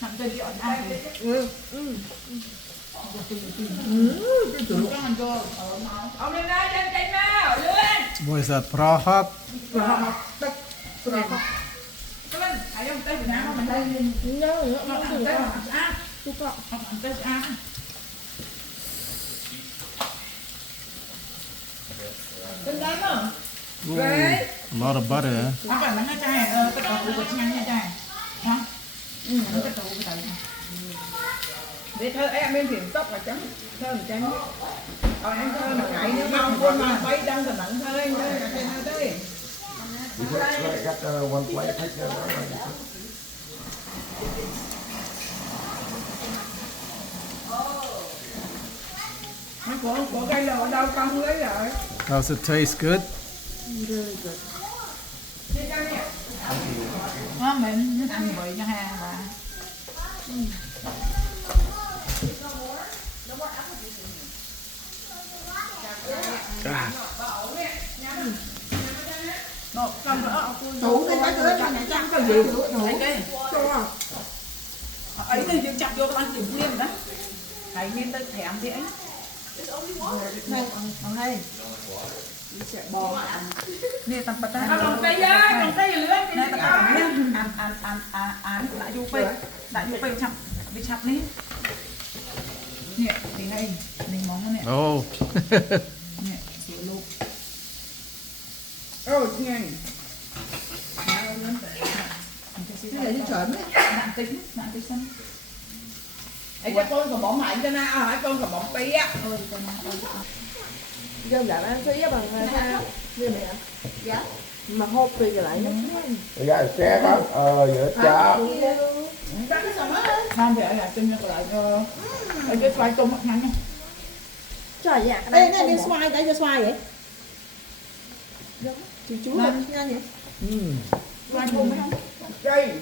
nằm trên cái ăn đi. Ông lên đây trên trên nào lên. Was that prahab? Lên, hãy ông tới Việt Nam mình đây. nhớ nữa Nó ăn tới mà ăn. chú cọ Ăn tới ăn. Lên đây mà. Ooh, a lot of butter. Huh? Ăn phải bánh chai tất cả củ bột nhang nha chai. Hả? Nó tất cả củ bột. để thơ em bên biển tóc là trắng thơ là trắng em thơ là ngại nếu mà bay đăng thì nặng thơ anh đây là thơ đây You just got one plate, take that one. nó của cây lò ở đâu con không lấy rồi. Does it taste good? Nó mình ăn vị cho ha và Tủ thì cái cưới này chắc cái gì ấy thì chịu chặt vô cái ăn chịu nguyên đó. Hãy nguyên tới thèm thì ấy. này còn hay Nè tầm bata. Còn cây á, còn cây lưỡi. Nè tầm bata nhá. Ăn lại vô pe. Lại vô pe chặt. Bị chặt ní. Nè, thì hay. Mình món nè. Oh. Nè, xỉu lục. nghe cái này đi chuẩn đấy Nặng tính xanh. ấy cho con còn bỏng mạnh cho na hả con còn bỏng tí á Ôi, con nào. Dân giảm ăn phí bằng sao? Như này hả? Dạ. Mà hộp thì lại nó You got a chef out? You're a chop. Không thì ở lại chân cho lại cho ở cái xoay tôm mặt ngắn nha. trời dạ. đây này đi xoay đây cho xoay vậy chú Vâng. nhanh vậy Xoay tôm phải không? đây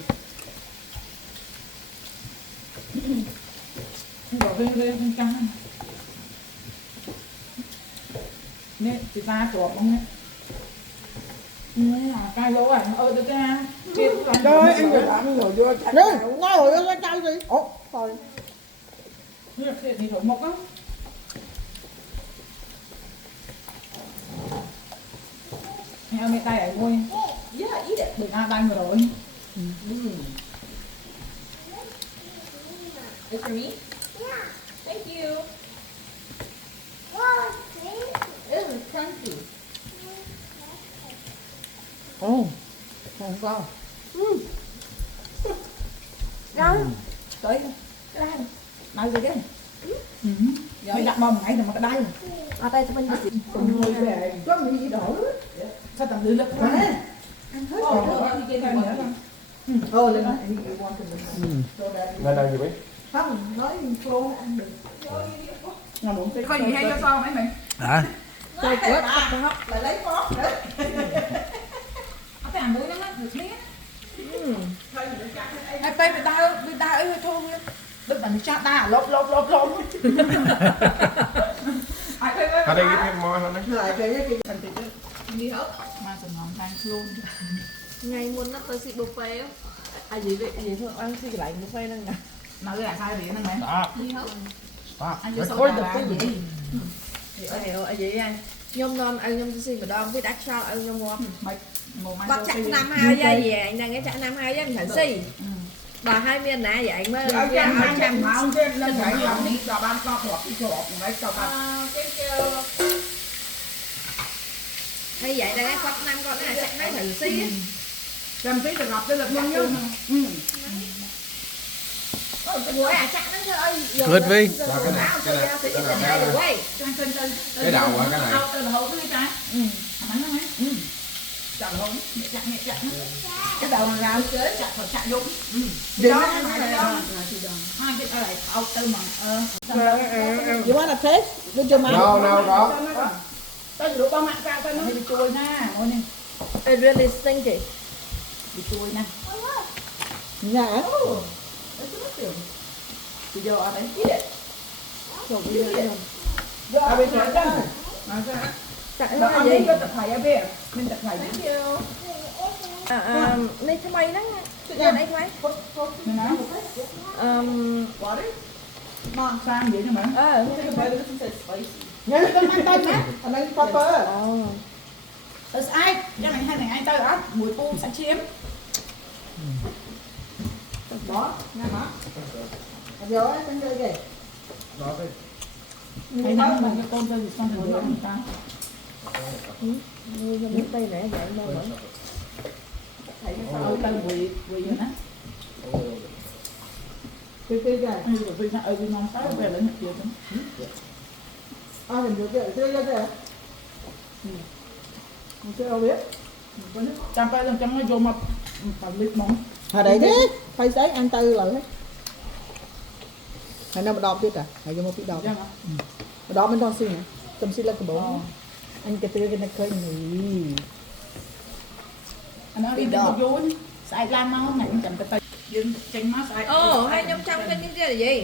Bỏ lên căng. Nè, chị ta chuột không nè. Cay lỗ à, tôi ra. rồi anh rồi làm rồi vô chặt đây ngồi rồi nó trâu gì ủa thôi Thì thổi mộc á. Heo mẹ tay ở ngôi. Đừng ăn tay rồi. It's for me? Yeah. Thank you. This is crunchy. ồ không có Đâu? Tới. Nói gì cái. Mày đặt mầm ngay mà cái đai. À tay cho mình bớt. còn ngồi về có gì đổ Sao tầm lưỡi lực quá. ăn hết rồi lên này Lên đâu gì biết? không nói cô ăn được Có gì hay cho sao mấy mày? Hả? tôi cửa hấp lại lấy món nữa Có cái ăn đuối lắm á, được thế. Ai tay bị ta ấy thôi. Đừng tận cha ta lốp. How do you give him more, honey? lại cái thành thịt Đi hết. Mà tầm ngọn đang luôn. Ngày muốn nó tới xịt buffet á. À gì vậy? Gì thôi ăn xịt lạnh buffet nè. Nói là sai biển nè mày. Stop. Đi hết. Stop. Anh vô sâu Thôi đà được là cái gì Ở hiểu ở gì anh? Nhôm non ăn nhôm xịt của đom với đắt sao ăn nhôm ngon. mày ngồi mang Bắt chặt năm hai giây về anh đang cái chặt năm hai giây mình phải xì. Bà hai miền nãy vậy anh mới ở trên ăn chăm mà ông trên lên phải làm đi cho ban co hộp cái hộp mấy cho ban hay vậy đây cái con năm con này chặt mấy thử xí á. làm tí được ngọc tới lực luôn nhá Ủa à chặt nó ơi. Good Vi. Rồi cái này cái đầu qua cái này. Từ hậu tới trái. Bánh nó mấy. chậm không Nhẹ chặt. cái đầu là làm Chặt thôi chặt vô. gì Đó, đó hai cái ở lại hậu tư mà. you want a taste đưa cho má No, no. tao rửa ba mặt ra tao nó Nó bị chui na, ngồi nè. It really stinky. Bị chui na. dạ Chị vô ở đấy. Trời ơi. à bây giờ chân Chặt đó nó anh gì? đi có tập thầy ở bên mình tập thầy Này thay mày đó. Nhà này quay. Mày nói. Bỏ đi. non sang vậy nhưng mà Nhớ con ăn tay má. Anh ấy pepper. ai cho này hai này anh tao á mùi pu sạch chiếm Đó, nghe má. Rồi ấy, bên đây kìa. Đó đây. hay nắng mà cái con tao thì xong rồi nó người ta Mua cho miếng tay nè vậy mà vẫn thấy cái sao tao quỳ quỳ vậy nè Kì kìa. như là vì sao vì non sáu về lại một chiều nữa Hình được kìa, kìa kìa. Không chưa đâu biết. chăm phải làm chăm nó vô mà phải biết món Đấy thế. Phải sấy ăn tư lại hết. Hay nào mà đọc chứ cả. Hay cho một tí đọc. Dạ hả? Đó mình còn xin nè. Cầm xin là cái bố. Anh cái tư cái này khơi này. anh nói đi đâu vô sai lan máu này chậm cái tay dương chân nó sai hai nhóm trong cái những cái là gì?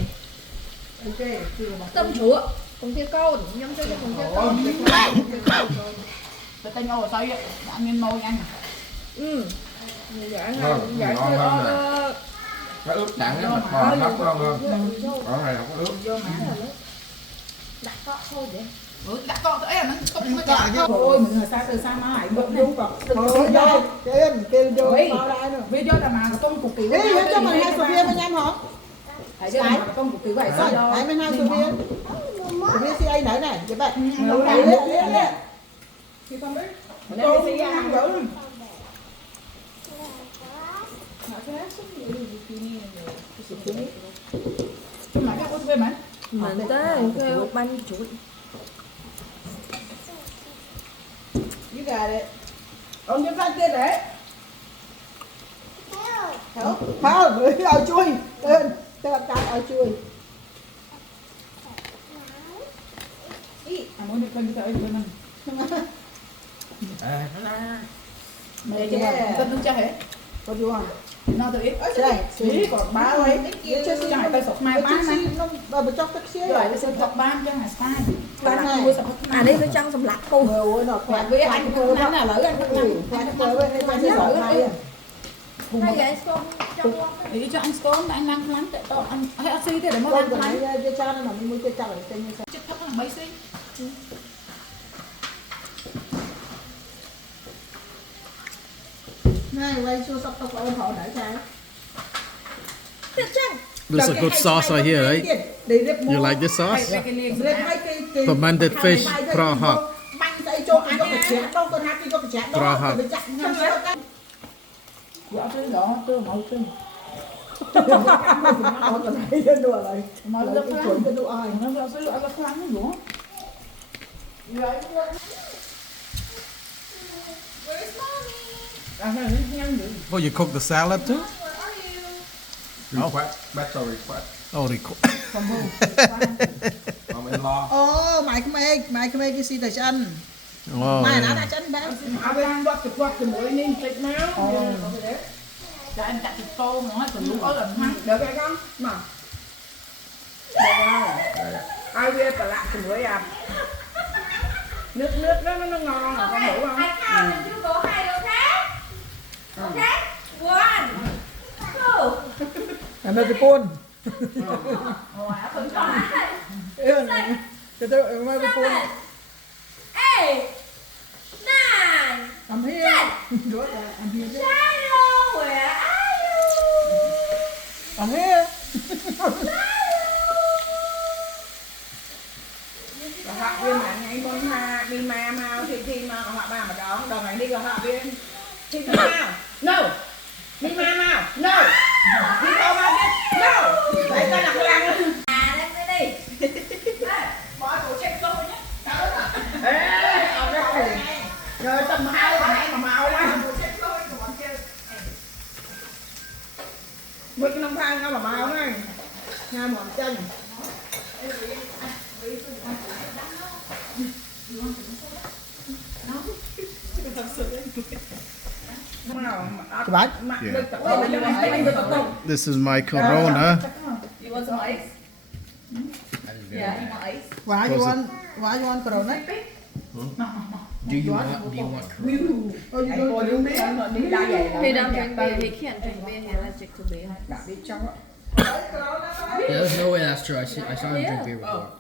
Ok, chưa mà. Tôm chua, cùng chia con, nhóm cho cùng chia con. cái tay ngồi sao vậy ăn lên môi anh Dạ Ngon, dạ ngon hơn nè. Cái ướp chặn á, mặt bò hấp ngon hơn. Còn này không có ướp. vô mà đặt có thôi vậy. đã con tới nó không có chả thôi mình người xa từ xa nó lại bụng Đúng rồi. Thôi vô. Kêu vô bao đai nữa. bây giờ là mà con cục kiểu Ê, cho mình hai sầu riêng bên em hả? thấy chưa mà con cục kiểu vậy sao Rồi, hãy bên hai sầu riêng. Sầu riêng si ấy nãy này, vậy bạn. đâu Lấy làm lấy lấy. thì không biết Cô si ăn rồi. nhưng mà cái con về mà Mình tới theo bánh chuối. You got it. Ông nhắm răng kia đấy. Không, ở chui. Tên cái ở chui. à muốn đi quanh cái bên này mẹ cho bạn tên đúng chưa hết Có gì không? nó tự ít Đây, xí còn ba rồi cho cho hai tay sọc mai bán này nó bị chóc tắc xía rồi rồi. nó sẽ sọc ban cho hai sai Bán này. mua sọc À đây nó trong sầm lạc cô. Ôi nó khỏe với anh cũng nói là lỡ anh cũng làm khỏe khỏe với anh sẽ lỡ này. Hay vậy con trong để cho anh Stone anh ăn lắm tại tôi anh hay oxy thế để mà Con ăn của lắm này chơi cha nó mà mình mua chơi cha để tên như sao? chết thấp là mấy xí Này, quay xua sắp tóc ôn thọ để sao? There's a good sauce right here, right? You like this sauce? Fermented fish, prahok. Prahok. quả cái đó tôi màu xinh màu rất lắm nó ra cái lắm lắm nữa Oh, you cook the salad too? Request, better request. Oh, they cook. Còn mình lo. Ồ, mày cái cái gì tại chân? Oh, Mày đã yeah. đã chân bé. anh quạt cái mũi nên thịt máu cho anh chặt thịt tôm nó còn lúc đó là ăn Được cái con? Mà. ai biết cả lạ cái mũi à Nước đó nó ngon mà con đủ không? Hai khao mình chưa có hai đâu khác. Ok. One. Two. Làm được cái côn. hồi á phân con Cái tôi mấy cái côn. Eight. Nine. Làm hiên. Rốt là làm hiên chứ. Shadow, where are you? Làm hiên. họ viên mà ngày con ha đi ma mau thì mà họ ba mà đó đầu ngày đi còn họ viên thì nào no đi ma mau no đi đâu mà biết no lại ta làm lăng À, đây đi. bỏ tổ check tôi nhé ê ông đây rồi tầm 2 mà mà mau quá tổ check tôi của bọn kia mấy cái nông thang mà mau này nha bọn chân Bác. This is my Corona. You want some ice? Yeah, you want ice? Why you want Corona? Do you want Oh, you tôi don't biết nó đi đa vậy He don't drink beer. He can't drink beer. He allergic to beer. đã biết trong Yeah, there's no way that's true. I saw him drink beer before.